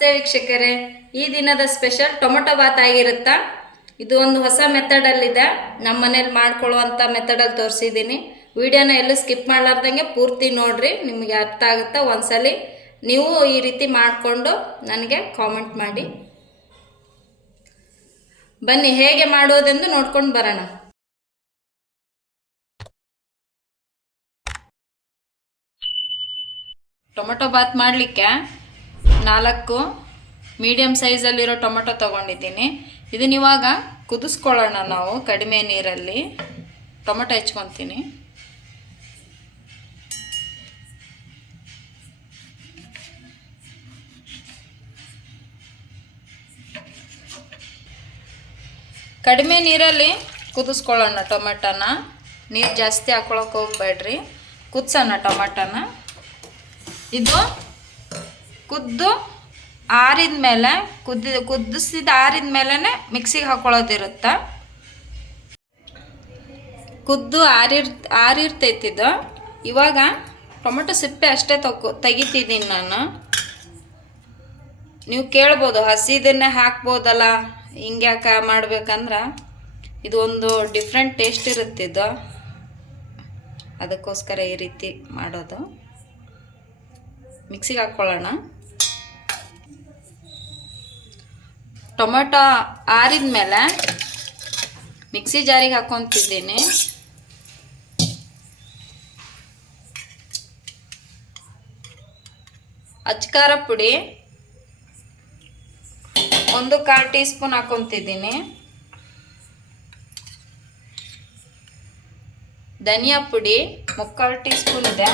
ನಮಸ್ತೆ ವೀಕ್ಷಕರೇ. ಈ ದಿನದ ಸ್ಪೆಷಲ್ ಟೊಮೊಟೊ ಬಾತ್ ಆಗಿರುತ್ತಾ? ಇದು ಒಂದು ಹೊಸ ಮೆಥಡಲ್ಲಿದೆ ನಮ್ಮ ಮನೇಲಿ ಮಾಡ್ಕೊಳ್ಳುವಂಥ ಮೆಥಡಲ್ಲಿ ತೋರಿಸಿದ್ದೀನಿ. ವಿಡಿಯೋನ ಎಲ್ಲೂ ಸ್ಕಿಪ್ ಮಾಡಲಾರ್ದಂಗೆ ಪೂರ್ತಿ ನೋಡ್ರಿ, ನಿಮಗೆ ಅರ್ಥ ಆಗುತ್ತಾ ಒಂದ್ಸಲಿ? ನೀವು ಈ ರೀತಿ ಮಾಡಿಕೊಂಡು ನನಗೆ ಕಾಮೆಂಟ್ ಮಾಡಿ. ಬನ್ನಿ, ಹೇಗೆ ಮಾಡೋದೆಂದು ನೋಡ್ಕೊಂಡು ಬರೋಣ. ಟೊಮೊಟೊ ಬಾತ್ ಮಾಡಲಿಕ್ಕೆ? ನಾಲ್ಕು ಮೀಡಿಯಮ್ ಸೈಜಲ್ಲಿರೋ ಟೊಮೆಟೊ ತೊಗೊಂಡಿದ್ದೀನಿ. ಇದನ್ನ ಇವಾಗ ಕುದಿಸ್ಕೊಳ್ಳೋಣ ನಾವು ಕಡಿಮೆ ನೀರಲ್ಲಿ. ಟೊಮೆಟೊ ಹೆಚ್ಕೊತೀನಿ. ಕಡಿಮೆ ನೀರಲ್ಲಿ ಕುದಿಸ್ಕೊಳ್ಳೋಣ ಟೊಮೆಟೊನ. ನೀರು ಜಾಸ್ತಿ ಹಾಕೊಳಕ್ಕೆ ಹೋಗ್ಬೇಡ್ರಿ. ಕುದಿಸೋಣ ಟೊಮೆಟೊನ. ಇದು ಕುದ್ದು ಆರಿದ ಮೇಲೆ, ಕುದ್ದಿ ಕುದಿಸಿದ ಆರಿದ ಮೇಲೇ ಮಿಕ್ಸಿಗೆ ಹಾಕೊಳ್ಳೋದಿರುತ್ತೆ. ಕುದ್ದು ಆರಿರ್ ಆರಿರ್ತೈತಿದ್ದು ಇವಾಗ ಟೊಮೆಟೊ ಸಿಪ್ಪೆ ಅಷ್ಟೇ ತಗೋ ತೆಗಿತಿದ್ದೀನಿ ನಾನು. ನೀವು ಕೇಳ್ಬೋದು, ಹಸಿದನ್ನೇ ಹಾಕ್ಬೋದಲ್ಲ, ಹಿಂಗ್ಯಾಕೆ ಮಾಡ್ಬೇಕಂದ್ರೆ. ಇದು ಒಂದು ಡಿಫ್ರೆಂಟ್ ಟೇಸ್ಟ್ ಇರುತ್ತಿದ್ದು ಅದಕ್ಕೋಸ್ಕರ ಈ ರೀತಿ ಮಾಡೋದು. ಮಿಕ್ಸಿಗೆ ಹಾಕ್ಕೊಳ್ಳೋಣ ಟೊಮೆಟೊ ಆರಿದ ಮೇಲೆ ಮಿಕ್ಸಿ ಜಾರಿಗೆ ಹಾಕೊತಿದ್ದೀನಿ. ಅಚ್ಕಾರ ಪುಡಿ ಒಂದು ಕಾಲು ಟೀ ಸ್ಪೂನ್ ಹಾಕೊತಿದ್ದೀನಿ. ಧನಿಯಾ ಪುಡಿ ಮುಕ್ಕಾಲು ಟೀ ಸ್ಪೂನ್ ಇದೆ.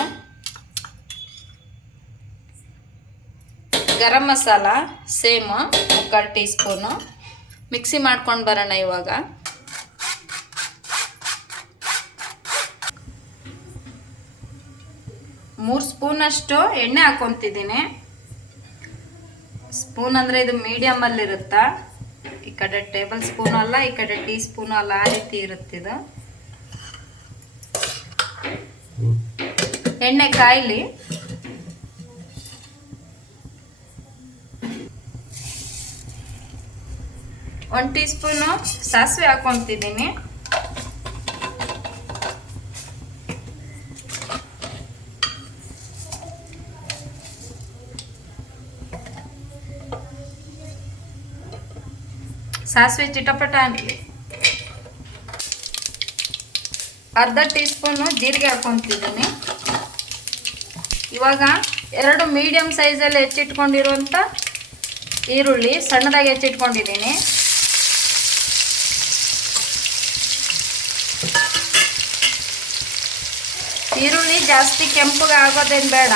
ಗರಂ ಮಸಾಲ, ಸೇಮ್ ಮುಕ್ಕಾಲು ಟೀ ಸ್ಪೂನು ಮಿಕ್ಸಿ ಮಾಡ್ಕೊಂಡು ಬರೋಣ ಇವಾಗ. ಮೂರು ಸ್ಪೂನಷ್ಟು ಎಣ್ಣೆ ಹಾಕ್ಕೊತಿದ್ದೀನಿ ಸ್ಪೂನ್ ಅಂದರೆ ಇದು ಮೀಡಿಯಮಲ್ಲಿರುತ್ತಾ ಈ ಕಡೆ ಟೇಬಲ್ ಸ್ಪೂನು ಅಲ್ಲ, ಈ ಕಡೆ ಟೀ ಸ್ಪೂನು ಅಲ್ಲ, ಆ ರೀತಿ ಇರುತ್ತಿದು ಎಣ್ಣೆ ಕಾಯಿಲಿ. ಒಂದು ಟೀ ಸ್ಪೂನು ಸಾಸಿವೆ ಹಾಕ್ಕೊತಿದ್ದೀನಿ ಸಾಸಿವೆ ಚಿಟಪಟ ಅನ್ನಲಿ ಅರ್ಧ ಟೀ ಸ್ಪೂನು ಜೀರಿಗೆ ಹಾಕ್ಕೊತಿದ್ದೀನಿ ಇವಾಗ ಎರಡು ಮೀಡಿಯಮ್ ಸೈಜಲ್ಲಿ ಹೆಚ್ಚಿಟ್ಕೊಂಡಿರುವಂಥ ಈರುಳ್ಳಿ ಸಣ್ಣದಾಗಿ ಹೆಚ್ಚಿಟ್ಕೊಂಡಿದ್ದೀನಿ. ಈರುಳ್ಳಿ ಜಾಸ್ತಿ ಕೆಂಪಗೆ ಆಗೋದೇನು ಬೇಡ.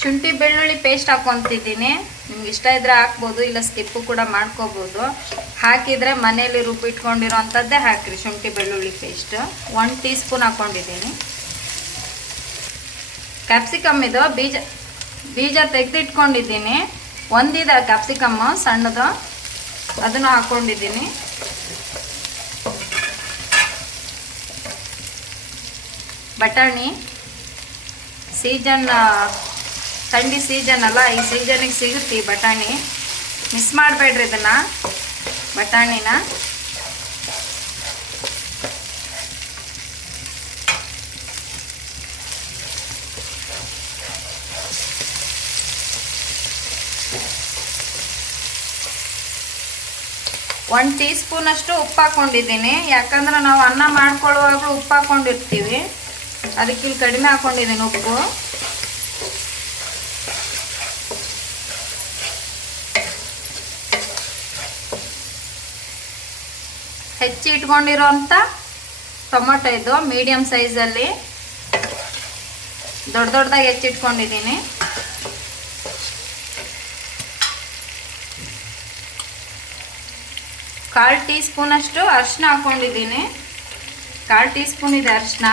ಶುಂಠಿ ಬೆಳ್ಳುಳ್ಳಿ ಪೇಸ್ಟ್ ಹಾಕ್ಕೊತಿದ್ದೀನಿ ನಿಮ್ಗೆ ಇಷ್ಟ ಇದ್ರೆ ಹಾಕ್ಬೋದು, ಇಲ್ಲ ಸ್ಕಿಪ್ಪು ಕೂಡ ಮಾಡ್ಕೋಬೋದು. ಹಾಕಿದರೆ ಮನೇಲಿ ರುಬ್ಬಿಟ್ಕೊಂಡಿರೋ ಅಂಥದ್ದೇ ಹಾಕಿರಿ ಶುಂಠಿ ಬೆಳ್ಳುಳ್ಳಿ ಪೇಸ್ಟ್ ಒನ್ ಟೀ ಸ್ಪೂನ್ ಹಾಕ್ಕೊಂಡಿದ್ದೀನಿ ಕ್ಯಾಪ್ಸಿಕಮ್ ಇದು ಬೀಜ ಬೀಜ ತೆಗೆದಿಟ್ಕೊಂಡಿದ್ದೀನಿ. ಒಂದಿದೆ ಕ್ಯಾಪ್ಸಿಕಮ್ಮು ಸಣ್ಣದು. ಅದನ್ನು ಹಾಕ್ಕೊಂಡಿದ್ದೀನಿ. ಬಟಾಣಿ. ಸೀಜನ್, ಥಂಡಿ ಸೀಜನ್ ಅಲ್ಲ, ಈ ಸೀಸನಿಗೆ ಸಿಗುತ್ತೆ ಬಟಾಣಿ. ಮಿಸ್ ಮಾಡಬೇಡ್ರಿ ಇದನ್ನು, ಬಟಾಣಿನ. ಒಂದು ಟೀ ಸ್ಪೂನಷ್ಟು ಉಪ್ಪು ಹಾಕ್ಕೊಂಡಿದ್ದೀನಿ ಯಾಕಂದ್ರೆ ನಾವು ಅನ್ನ ಮಾಡ್ಕೊಳ್ಳುವಾಗಲೂ ಉಪ್ಪು ಹಾಕ್ಕೊಂಡಿರ್ತೀವಿ ಅದಕ್ಕೆ ಇಲ್ಲಿ ಕಡಿಮೆ ಹಾಕ್ಕೊಂಡಿದ್ದೀನಿ ಉಪ್ಪು. ಹೆಚ್ಚಿ ಇಟ್ಕೊಂಡಿರೋಂಥ ಟೊಮೊಟೊ ಇದು ಮೀಡಿಯಮ್ ಸೈಜಲ್ಲಿ. ದೊಡ್ಡ ದೊಡ್ಡದಾಗಿ ಹೆಚ್ಚಿಟ್ಕೊಂಡಿದ್ದೀನಿ ಕಾಲು ಟೀ ಸ್ಪೂನಷ್ಟು ಅರಿಶಿನ ಹಾಕ್ಕೊಂಡಿದ್ದೀನಿ ಕಾಲು ಟೀ ಸ್ಪೂನ್ ಇದೆ ಅರಿಶಿನ.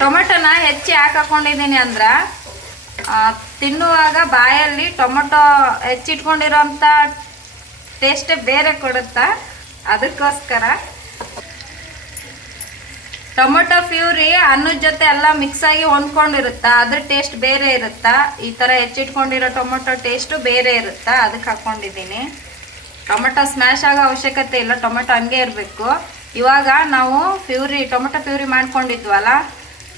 ಟೊಮೆಟೊನ ಹೆಚ್ಚಿ ಯಾಕೆ ಹಾಕ್ಕೊಂಡಿದ್ದೀನಿ ಅಂದ್ರೆ ತಿನ್ನುವಾಗ ಬಾಯಲ್ಲಿ ಟೊಮೊಟೊ ಹೆಚ್ಚಿಟ್ಕೊಂಡಿರೋಂಥ ಟೇಸ್ಟೇ ಬೇರೆ ಕೊಡುತ್ತಾ? ಅದಕ್ಕೋಸ್ಕರ. ಟೊಮೊಟೊ ಪ್ಯೂರಿ ಅನ್ನದ ಜೊತೆ ಎಲ್ಲ ಮಿಕ್ಸ್ ಆಗಿ ಹೊಂದ್ಕೊಂಡಿರುತ್ತಾ? ಅದ್ರ ಟೇಸ್ಟ್ ಬೇರೆ ಇರುತ್ತಾ? ಈ ಥರ ಹೆಚ್ಚಿಟ್ಕೊಂಡಿರೋ ಟೊಮೊಟೊ ಟೇಸ್ಟು ಬೇರೆ ಇರುತ್ತಾ? ಅದಕ್ಕೆ ಹಾಕ್ಕೊಂಡಿದ್ದೀನಿ ಟೊಮೊಟೊ ಸ್ಮ್ಯಾಶ್ ಆಗೋ ಅವಶ್ಯಕತೆ ಇಲ್ಲ, ಟೊಮೆಟೊ ಹಂಗೆ ಇರಬೇಕು. ಇವಾಗ ನಾವು ಪ್ಯೂರಿ, ಟೊಮೆಟೊ ಪ್ಯೂರಿ ಮಾಡ್ಕೊಂಡಿದ್ವಲ್ಲ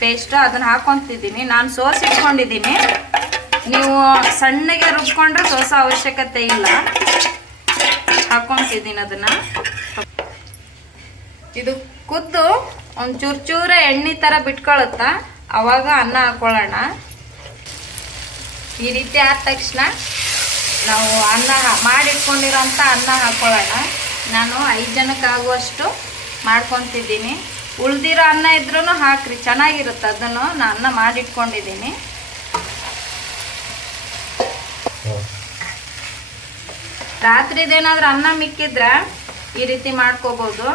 ಪೇಸ್ಟು ಅದನ್ನು ಹಾಕೊತಿದ್ದೀನಿ. ನಾನು ಸೋಸ್ ಇಟ್ಕೊಂಡಿದ್ದೀನಿ. ನೀವು ಸಣ್ಣಗೆ ರುಬ್ಕೊಂಡ್ರೆ ಸೋಸ ಅವಶ್ಯಕತೆ ಇಲ್ಲ. ಹಾಕೊತಿದ್ದೀನಿ ಅದನ್ನು. ಇದು ಕುದ್ದು ಒಂದು ಚೂರು ಚೂರ ಎಣ್ಣೆ ಥರ ಬಿಟ್ಕೊಳುತ್ತಾ, ಅವಾಗ ಅನ್ನ ಹಾಕ್ಕೊಳ್ಳೋಣ ಈ ರೀತಿ ಆದ ತಕ್ಷಣ ನಾವು ಅನ್ನ ಮಾಡಿಟ್ಕೊಂಡಿರೋಂಥ ಅನ್ನ ಹಾಕ್ಕೊಳ್ಳೋಣ ನಾನು ಐದು ಜನಕ್ಕೆ ಆಗುವಷ್ಟು ಮಾಡ್ಕೊತಿದ್ದೀನಿ. ಉಳ್ದಿರೋ ಅನ್ನ ಇದ್ರೂ ಹಾಕ್ರಿ, ಚೆನ್ನಾಗಿರುತ್ತೆ ಅದನ್ನು. ನಾನು ಅನ್ನ ಮಾಡಿಟ್ಕೊಂಡಿದ್ದೀನಿ. ರಾತ್ರಿದೇನಾದ್ರೂ ಅನ್ನ ಮಿಕ್ಕಿದ್ರೆ ಈ ರೀತಿ ಮಾಡ್ಕೋಬೋದು.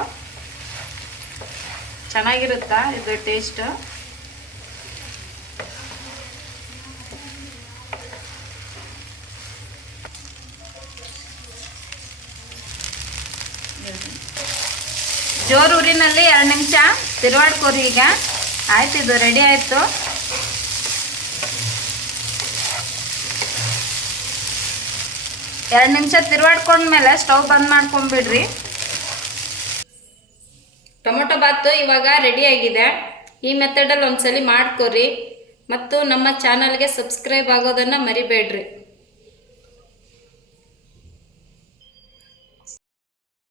ಚೆನ್ನಾಗಿರುತ್ತಾ? ಇದು ಟೇಸ್ಟ್ ಜೋರು ಊರಿನಲ್ಲಿ ಎರಡು ನಿಮಿಷ ತಿರುವಾಡ್ಕೋರಿ ಈಗ. ಆಯ್ತು, ಇದು ರೆಡಿ ಆಯಿತು. ಎರಡು ನಿಮಿಷ ತಿರುವಾಡ್ಕೊಂಡ್ಮೇಲೆ ಸ್ಟವ್ ಬಂದ್ ಮಾಡ್ಕೊಂಡ್ಬಿಡ್ರಿ. ಟೊಮೊಟೊ ಬಾತು ಇವಾಗ ರೆಡಿ ಆಗಿದೆ. ಈ ಮೆಥಡಲ್ಲಿ ಒಂದ್ಸಲಿ ಮಾಡ್ಕೊರಿ. ಮತ್ತು ನಮ್ಮ ಚಾನಲ್ಗೆ ಸಬ್ಸ್ಕ್ರೈಬ್ ಆಗೋದನ್ನು ಮರಿಬೇಡ್ರಿ.